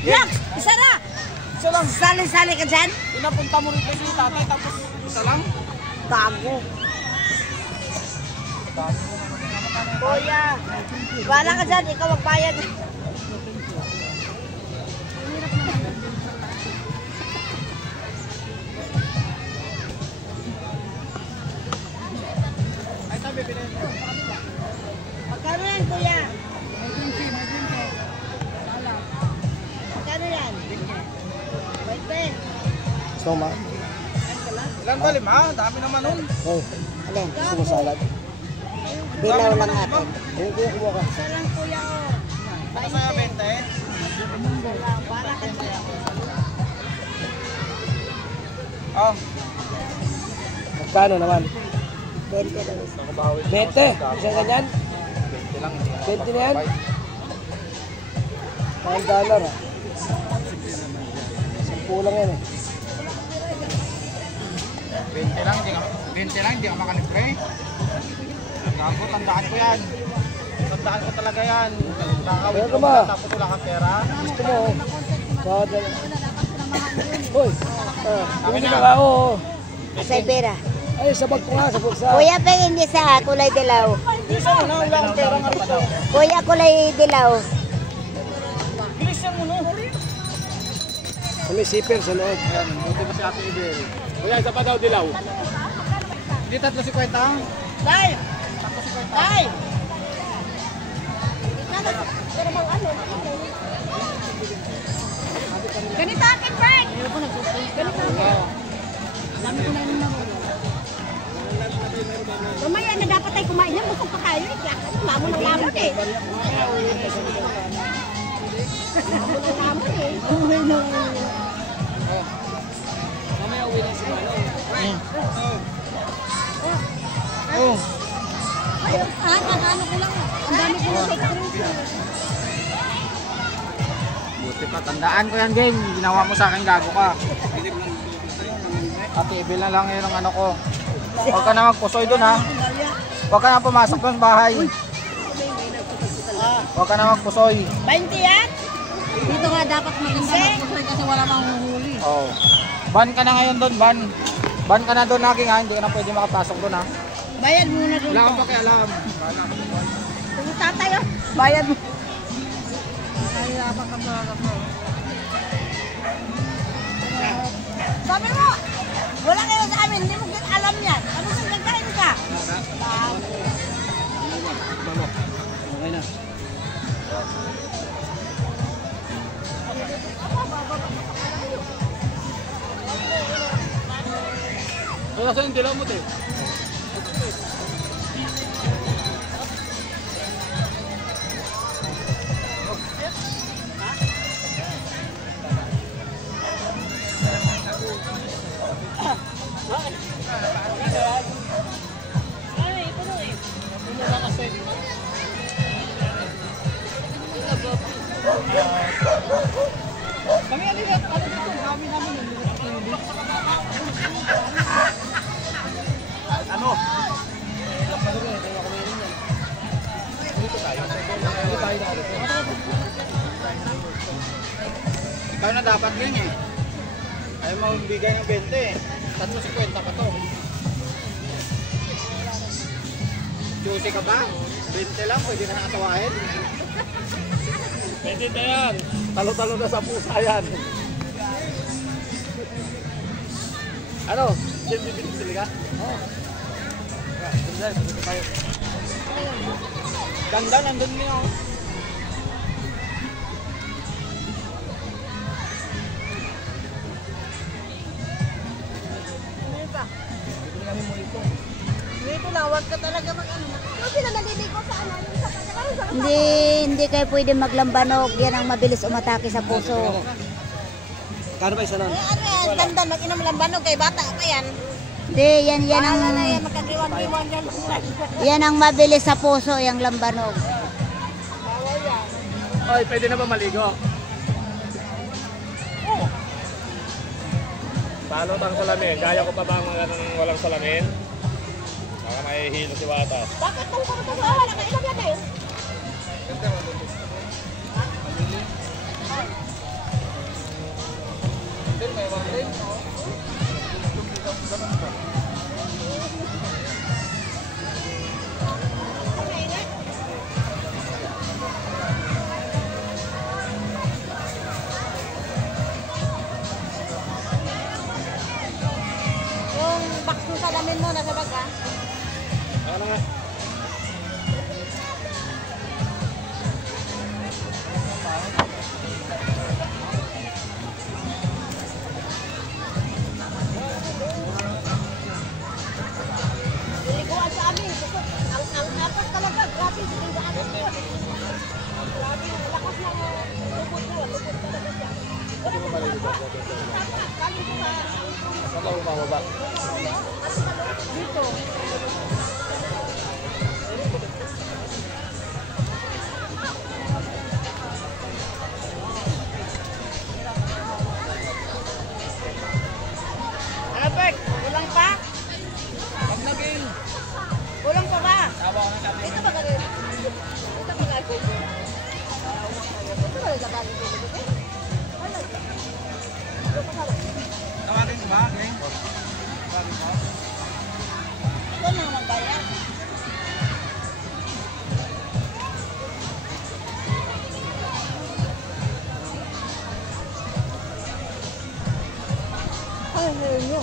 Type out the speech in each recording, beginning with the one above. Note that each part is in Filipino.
Yak! Isa na! Isa lang. Sali-sali ka dyan? Pinapunta mo rito si tatay tapos isa lang. Tago. Kuya, wala ka dyan, ikaw magbayad. Ay sabi, pinito. Magkano yan, kuya? May 20. Magkano yan? 20. Gusto mo? Ilan ba? 5? Dami naman nun. Oh, Alin? gusto mo salad? Dilaw lang natin. Ayun, kuya, kumuha ka. Isa lang, kuya, oh. Sa 20. Isa lang, para ka dyan. Oh. Magkano naman? 20 lang isa. 20? Isang ganyan? 20 lang. 20 na yan? $1 ah. 10 lang yan eh. 20 lang, hindi ka makalibre. Gago, tandaan ko yan. Tandaan ko talaga yan. Nakakawin Meron ko ba? tapos wala kang pera. Gusto mo? Badal. Hoy! Bumili ka nga, oo. Asay pera. Ay, sabag ko nga, sabag sa... Kuya, pengin niya sa kulay dilaw. Bilisan mo na, wala kang pera nga rito. Kuya, kulay dilaw. Bilisan mo na. May zipper sa loob. Ayan, buti pa si Ate Ibel. Kuya, isa pa daw dilaw. Hindi 3.50. Day! 3.50. Day! Ganito akin, Frank! Ganito akin. Dami ko na yung nahuli. Mamaya na dapat tayo kumain yan. Busog pa tayo eh. Lamon ng lamon eh. Lamon ng lamon eh. Mamaya uwi na si Malo. Oh. Ayun, kakano ko lang. Ang dami ko na sa Buti pa, tandaan ko yan, game. Ginawa mo sa akin, gago ka. Ate Ibel na lang yun ang ano ko. Huwag ka na magpusoy dun, ha. Huwag ka na pumasok dun sa bahay. Huwag ka na magpusoy. 20 yan? Dito nga dapat mag-isa. Kasi wala mahuhuli. Oh. Ban ka na ngayon dun, ban. Ban ka na dun, Naging, ha. Hindi ka na pwede makapasok dun, ha. Bayad muna doon. Wala kang pakialam. Kung tatay oh. Bayad mo. Sabi mo, wala kayo sa amin, hindi mo alam yan. Ano sa nagkain ka? Okay na. Wala sa yung dilaw mo, te. Kami ano yun? Ano dito? Kami namin yun. Ano? Dito tayo. Ikaw na dapat yun eh. Ayaw mo bigay ng 20 eh. 3.50 pa to. Juicy ka ba? 20 lang, pwede ka nakatawain. Pwede na yan. Talo-talo na sa pusa yan. Ano? Sili ka? Oo. Ganda, nandun niyo. Dito na, huwag ka talaga mag-ano. Kasi na naliligo sa ano, yung sa hindi kayo pwede maglambanog. Yan ang mabilis umatake sa puso. Kano ba isa nun? Ano yan, tanda, mag-inom lambanog kay bata pa yan. Hindi, yan ang... Bahala na yan, magkakiwan-kiwan yan. Yan ang mabilis sa puso, yung lambanog. Bawal yan. Oy, pwede na ba maligo? Oo. Paano ang salamin? Kaya ko pa ba mga ganun walang salamin? Baka may hilo si Watas. Bakit nung wala ka ilang yan eh? Alamin mo na sa baga. Ano nga? Liguan sa amin. Ang apat talaga. Grabe. Grabe. Lakas ng lubot na. Lubot talaga siya. Saan ka bumababa? Dito. Ano, Bek? Kulang pa? Pag naging, Kulang pa ba? tawa ko ng gabi. Ito ba galing? Ito ba galing? Ito ba galing? Tawagin ko ba, Geng? Tawagin ko. Ito na magbayad. Ay, nyo.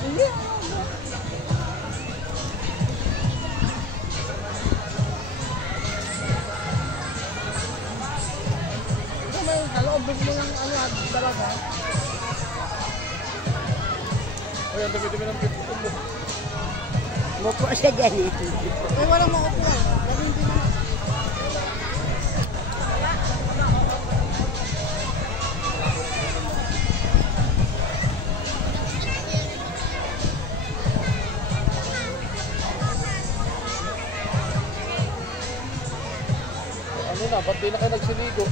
Hindi. Ito may kaloob mo yung ano at talaga. Uy, ang dumi-dumi ng pito mo. Mupo siya dyan eh. Ay, walang maupuan. Gawin din mo. Ano na, ba't di na kayo nagsiligo?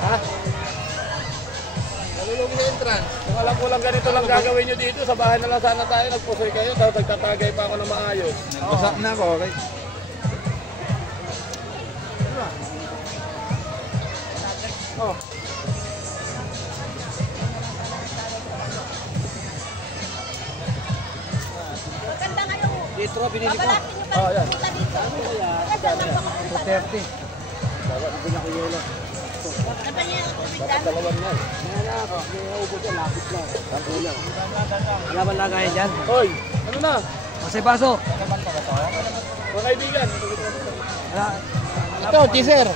Ha? Nalulong na entrance. Kung alam ko lang ganito lang gagawin nyo dito, sa bahay na lang sana tayo, nagpusoy kayo, tapos nagtatagay pa ako ng maayos. Nagbasak na ako, okay? Oh. Maganda nga yung Dito, binili ko. babalatin nyo pa Oh, yan. punta dito. Kasi lang pa mapunta. 230. Dapat hindi na ko yelo. Ano niya yung tubig Dapat dyan? dalawan yan. Wala ako. May ubod yan. Lapit lang. Sampo lang. Wala man lagayan dyan. Hoy, ano na? Kasi baso. Mga kaibigan. Wala. Ito, teaser.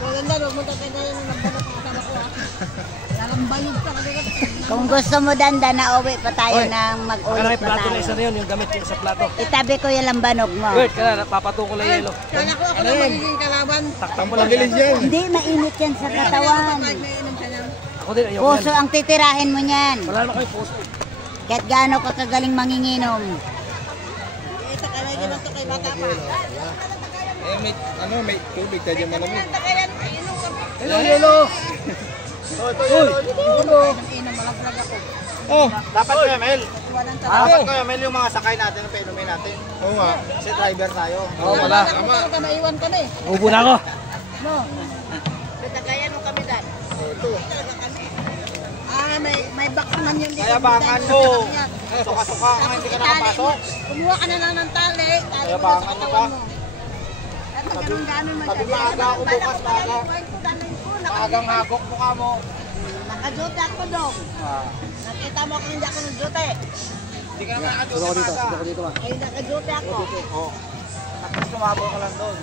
Maganda, huwag mo tapin na yun ng lambanok ng kasama ko ha. Lalambayog ka kasi. Kung gusto mo danda na uwi pa tayo Oy, nang Kana mag-ulit may pa plato na isa tayo. na yun, yung gamit yung sa plato. Itabi ko yung lambanog mo. Good, kana, papato ko lang yelo. Kala ko ako na magiging kalaban. Taktak mo lang yan. Hindi, mainit yan sa katawan. Pag may inom ka niyan. Ako din, ayoko Puso yan. ang titirahin mo niyan. Wala na kayo puso. Kahit gaano ka kagaling manginginom. Ito ka na ganito kay bata pa. Eh, may tubig tayo dyan malamig. Takayan, inom ka pa. Hello, yelo. Uy, Inom, malaglag ako. Oh, dapat ko, Mel. Walang Dapat ko, Mel, yung mga sakay natin, ang painumin natin. Oo nga. Kasi driver tayo. Oo, wala. Talaga, naiwan kami. Ubo na ako. No. Takayan mo kami dan. Ito. Talaga kami. Ah, may box naman yung Kaya bangan mo. Suka-suka ka, hindi ka nakapasok. Kumuha ka na lang ng tali. Tali Kaya mo na sa bangan mo katawan ba? mo. At ganun-ganun man Sabi siya. maaga ako Bala bukas, ko pala maaga. yung point ko, dalhin ko. Maagang hagok mukha mo. Nakajote ako dong. Nakita mo kung hindi ako nagjote. Hindi ka naman nakadyo Dito ko dito, maaga. dito ko dito ba? Ay, nakajote ako. Oo. Tapos tumabol ka lang doon.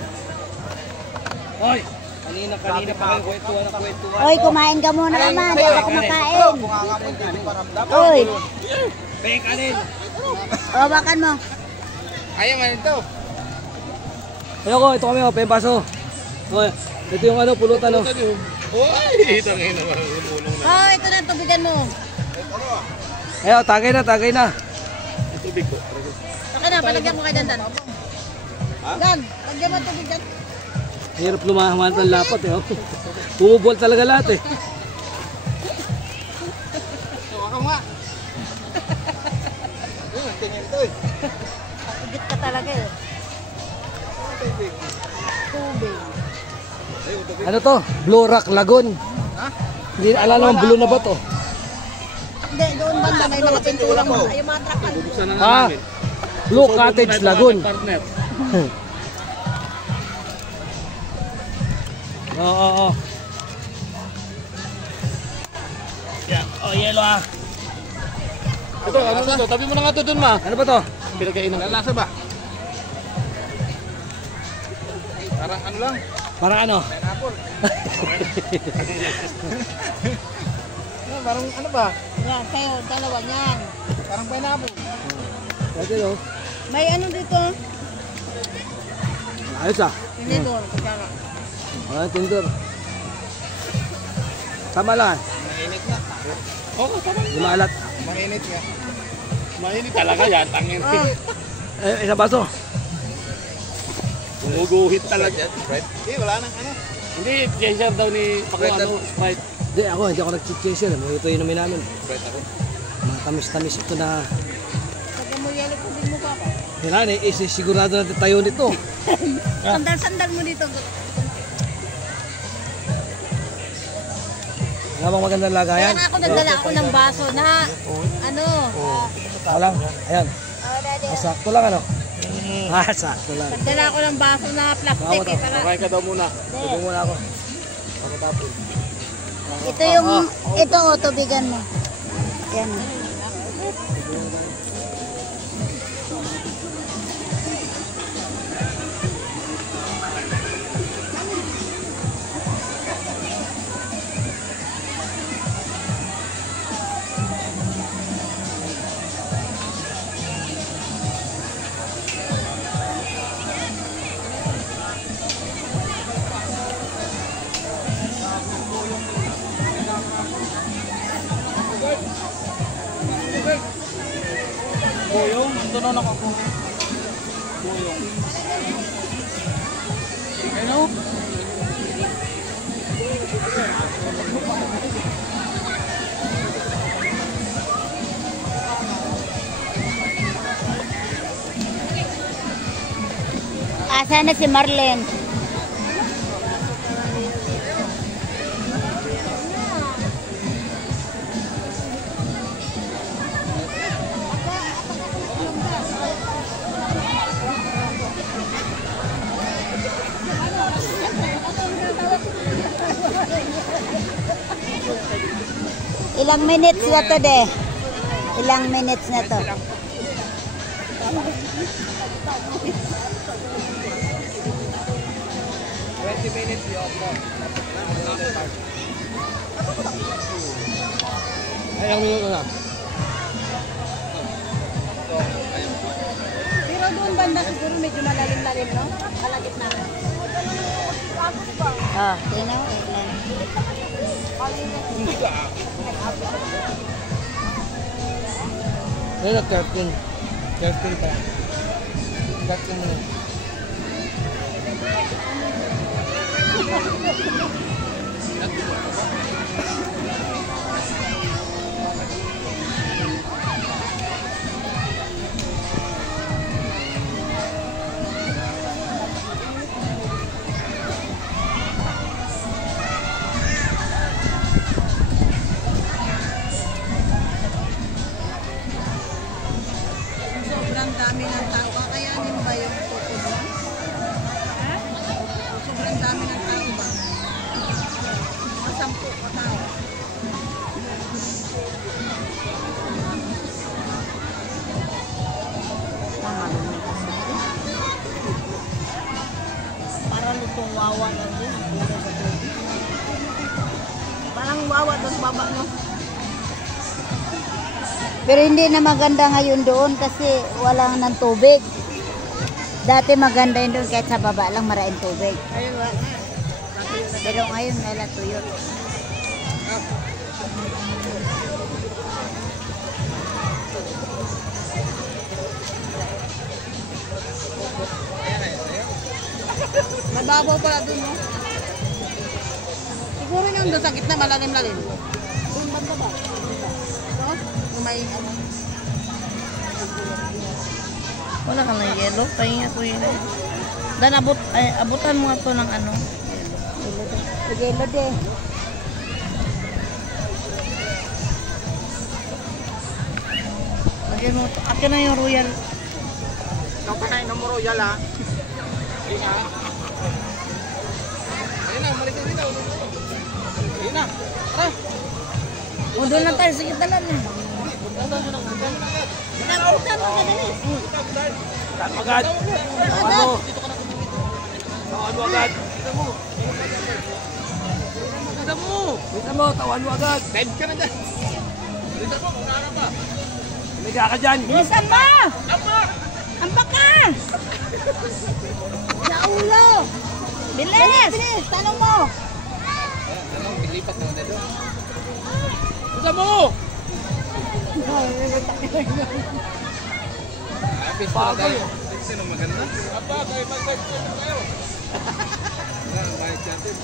Hoy, kanina pa kayo kwentuhan na kwentuhan. Oy, kumain ka muna naman. Di pa kumakain. Bunga nga mo, hindi ko paramdam. Oy, Peng kanin. hawakan mo. Ayaw man ito. Ayoko, ito kami, peng baso. Hoy, ito yung ano, pulutan oh. Uy, tangin naman. Ulong na. Oh, ito na, tubigan mo. Ayaw, tagay na, tagay na. Ang tubig ko. Saka na, palagyan mo kay Dandan. Dan, lagyan mo tubig dan. Hirap lumahaman ng lapat eh. Oh. Bumubol talaga lahat eh. Suka ka nga. Tingin ito eh. Higit ka talaga eh. Tubig. Tubig. Ano to? Blue Rock Lagoon. Ha? Hindi alala mo, blue na ba to? Hindi, doon banda, may mga pintura mo. Ay, yung mga trapan. Buksan na Ah, namin. Blue Cottage Lagoon. Partner. Oo, oo, oo. Oh, yelo ah. Ito, ano na to? Tabi mo na nga to dun, ma. Ano ba to? Pinagkainan. Lalasa ba? Parang ano lang? Parang ano? Pineapple. Parang ano ba? Yan, kayo, dalawa niyan. Parang pineapple. Pwede no? May ano dito? Ayos ah. Hindi doon, kutsara. Ano, tindor. Tama lang. Mainit na. Oo, tama. Lumalat. Mainit nga. Mainit talaga yan, tangin. Isang baso. Gumuguhit talaga. Hindi, wala nang ano. Hindi, pleasure daw ni Pakuano, Sprite. Hindi ako nag-chaser. Ito yung inumin namin. Sprite ako. Mga tamis-tamis ito na. Pag mo yan, ipubig mo ka pa. Kailangan sigurado natin tayo nito. Sandal-sandal mo dito. Wala bang magandang lagayan? Kaya ako nagdala ako ng baso na ano. Walang. Ayan. Sakto lang ano? Sakto lang. Nagdala ako ng baso na plastic eh. Para, Sakay ka daw muna. Tubig muna ako. Ito yung, ito o, tubigan mo. Yan. Boyong, ito na ako. Boyong. Ano? Asa na si Marlene? Ilang minutes na to de? Ilang minutes na to? Ay, ang minuto na. pero doon banda siguro medyo malalim-lalim, no? Kalagit na. Oh, tingnan mo. Ayun, curtain. Curtain pa. Curtain mo na. Sobrang dami ng tao. Kakayanin ba yung tuko mo? Ha? Sobrang dami ng tao ba? Mga 10 katao. Para lutong wawa lang din. Parang wawa doon baba mo. Pero hindi na maganda ngayon doon kasi wala nang tubig. Dati maganda yun doon kahit sa baba lang maraming tubig. Ayun wala. Pero ngayon wala tuyot. Mababaw pala doon, no? Siguro yung doon sa gitna, malalim-lalim. Doon banda ba? Ito? Kung may ano. Wala ka ng yelo. Pahinga ko yun. Dan, abutan mo nga to ng ano. Sige, lode. Lagyan mo to. Akin na yung royal. Ikaw pakain ng royal ha. Hindi nga. Ayun na, umalis na sila. Ayun na. Tara. O doon lang tayo sa kitalan niya. Nag-utan mo ka din. Saan agad? Ano? Tawan mo agad. Kita mo, tawan mo agad. Dead ka na dyan. Dito po, kumara pa. Liga ka dyan. Bilisan mo! Ampak ka! Sa ulo! Bilis! Bilis! Tanong mo! Pilipat na ulit doon. Kita mo! Bago yun. Sino maganda? Apa, kayo mag-text kayo. Yan, bayad natin.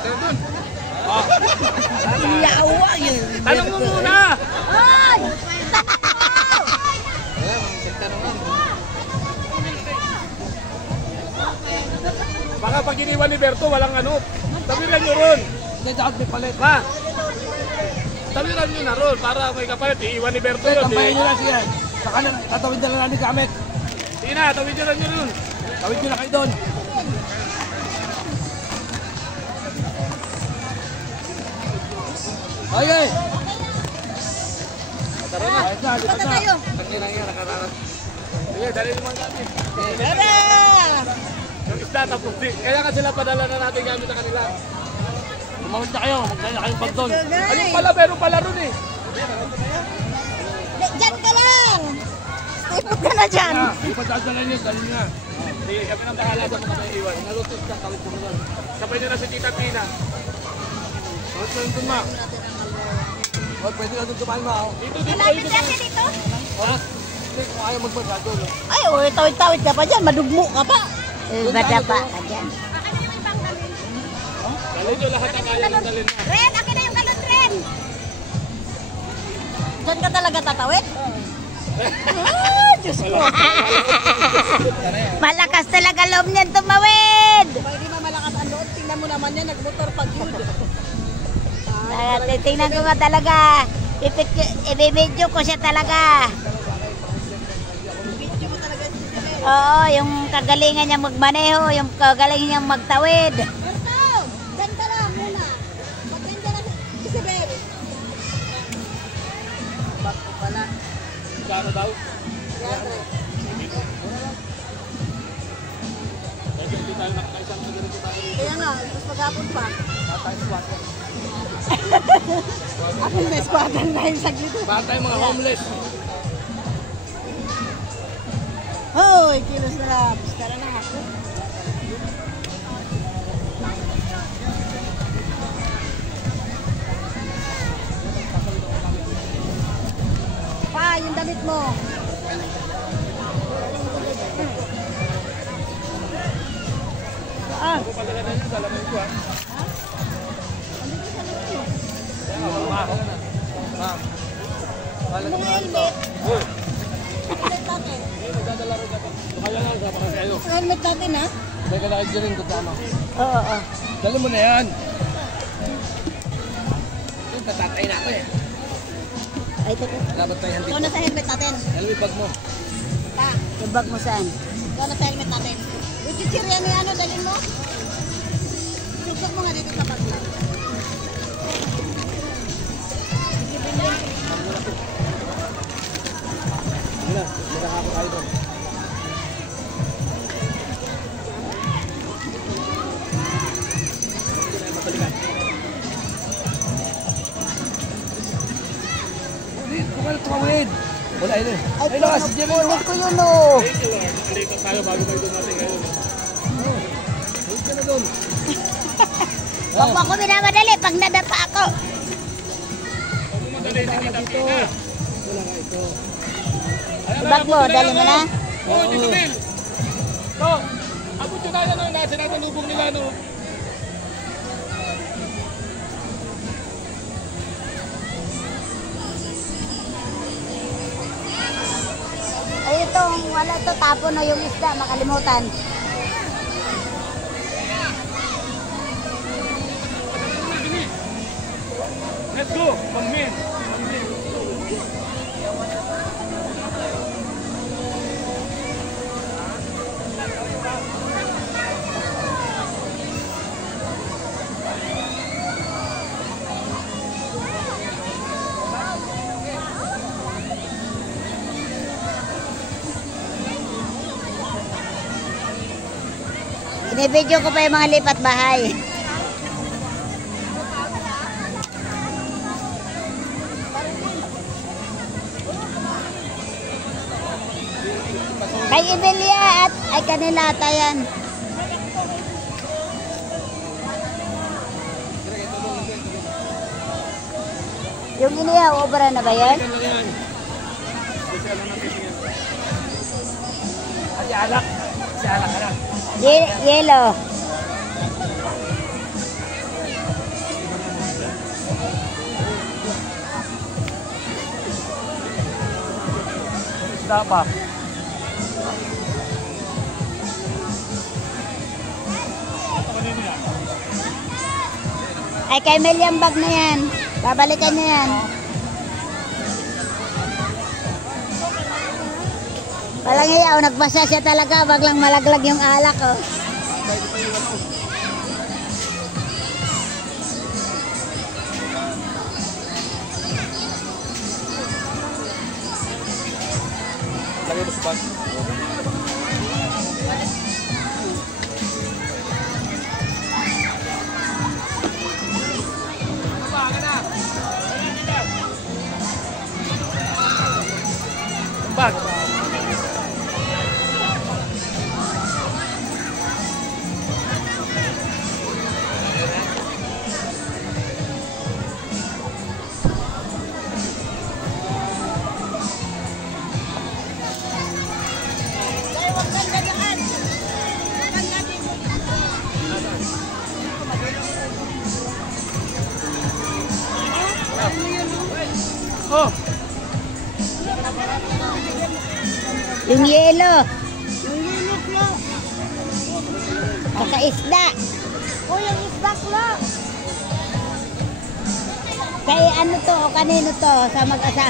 Sir doon. Yawa yun! Tanong mo muna! Ay! Ayan, magtanong lang. Baka pag iniwan ni Berto, walang ano. Tawiran nyo ron. Hindi, dapat may palit. Ha? Tawiran nyo na ron para may kapalit. Iiwan ni Berto Hindi, yun. tambayin nyo lang sige. Saka na, tatawid na lang namin gamit. Sige na, tawiran nyo ron. Tawid nyo na kayo doon. Okay. Tara na. Ayos na, lipat na. Tayo! Pagkirang yan, nakararas. Sige, dali naman kami. Tara! Yung isda tapos di. Kaya nga sila padala na natin gamit sa kanila. Tumawid na kayo. Magdala na kayong bag doon. Ayun pala, meron pala ron eh. Diyan ka lang! Stay ka na dyan! Hindi pa dadala nyo, dali nyo na. Sige, kami nang bahala sa mga may iwan. Nalutos ka, tawid mo doon. Sabay nyo na si Tita Pina. Tawid mo doon, ma. Huwag, pwede ka doon tumahan, ma. oh. Dito, dito, Malapit dito. kasi dito! Ha? Hindi, kung ayaw magbagado. no? Ay, oh, tawid-tawid ka pa dyan, madugmo ka pa! Bada pa ka dyan. Dali nyo lahat ang kaya ng dalhin na. Ren, akin na yung galon, Ren! Diyan ka talaga tatawid? Ah, Diyos ko! Malakas talaga loob niyan tumawid! Pag di malakas ang loob, tingnan mo naman yan, nagmotor pag yun. Tingnan ko nga talaga. Ibibidyo ko siya talaga. Ibibidyo mo talaga siya. Oo, yung kagalingan niya magmaneho, yung kagalingan niya magtawid. Berto, dyan ka lang muna. Maganda na si Isabel. Bakit pala? Kano daw? Hindi tayo nakakaisang sa ganito tayo. Kaya nga, tapos maghapon pa. Ako may squadron na yung saglit. Baka tayo mga homeless. Hoy, kilos na lang. Tara na ako. Pa, yung damit mo. Saan? Ako padala na nyo, dalaman ko ha. Mga helmet. Uy, Helmet natin. nagdadala rin ako. Kaya lang sa mga kayo. Helmet natin, ha? Teka na kayo rin, tama. Oo, oo. Dali mo na yan. Yung tatatay na ako eh. Ay, teka. Dapat tayo handi. Ikaw na sa helmet natin. Dali mo yung bag mo. Pa, Yung bag mo saan? ikaw na sa helmet natin. Yung chichirya ni ano, dalhin mo. Sugsok mo nga dito sa bag lang. Yun na, magkakako kayo doon. Kung ano tumawid. Wala yun eh. Ay, Ayun na, si Jerry. kunin ko yun oh. Thank you Lord. Nakalikan tayo bago tayo doon natin ngayon. Huwag ka na doon. Huwag mo ako minamadali pag nadapa ako. Huwag mo madali si Tita Pina. Wala nga ito. Ayan Bag mo, dali mo na. Oo, Tito Bill. No, abot yun tayo no, nasa natanubong nila no. Ay, itong wala to, tapon na yung isda, makalimutan. Let's go, Pangmin. Binibidyo ko pa yung mga lipat bahay. Kay Ibelia at ay kanila ata yan. Yung inihaw, obra na ba yan? Si Alak. Si Alak, anak. Yellow. Isda pa. Ay kay Mel yung bag na yan. Babalikan niya yan. Walang iyaw, nagbasa siya talaga. Baglang malaglag yung alak, oh. Lagay mo sa bag. Bag. Oh, Yung yelo. Yung yelo, Klo. Saka isda. O, yung isda, Klo. Kay ano to, o kanino to, sa mag-asa?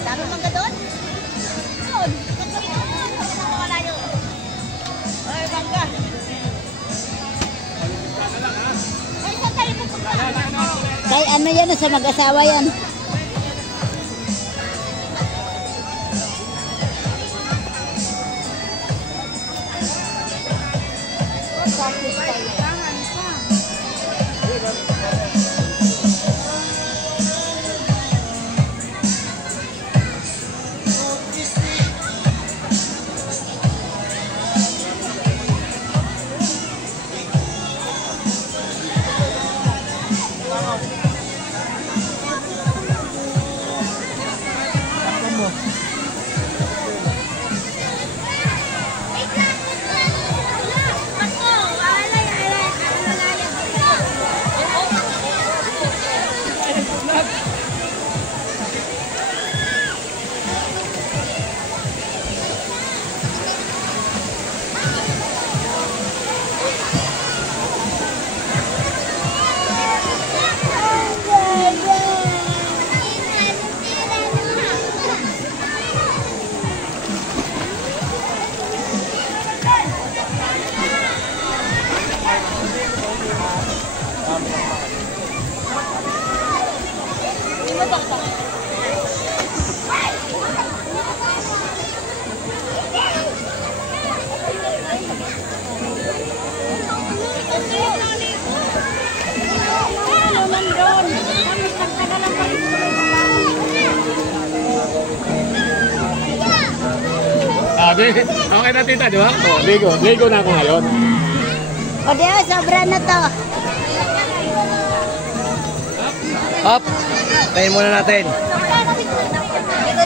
Dami mangga doon? Doon. Ay, mangga. Kay ano yan, sa mag-asawa yan. Okay na tita, di ba? Oh, ligo na ako ngayon. O diyo, sobra na to. Up. Tayin muna natin.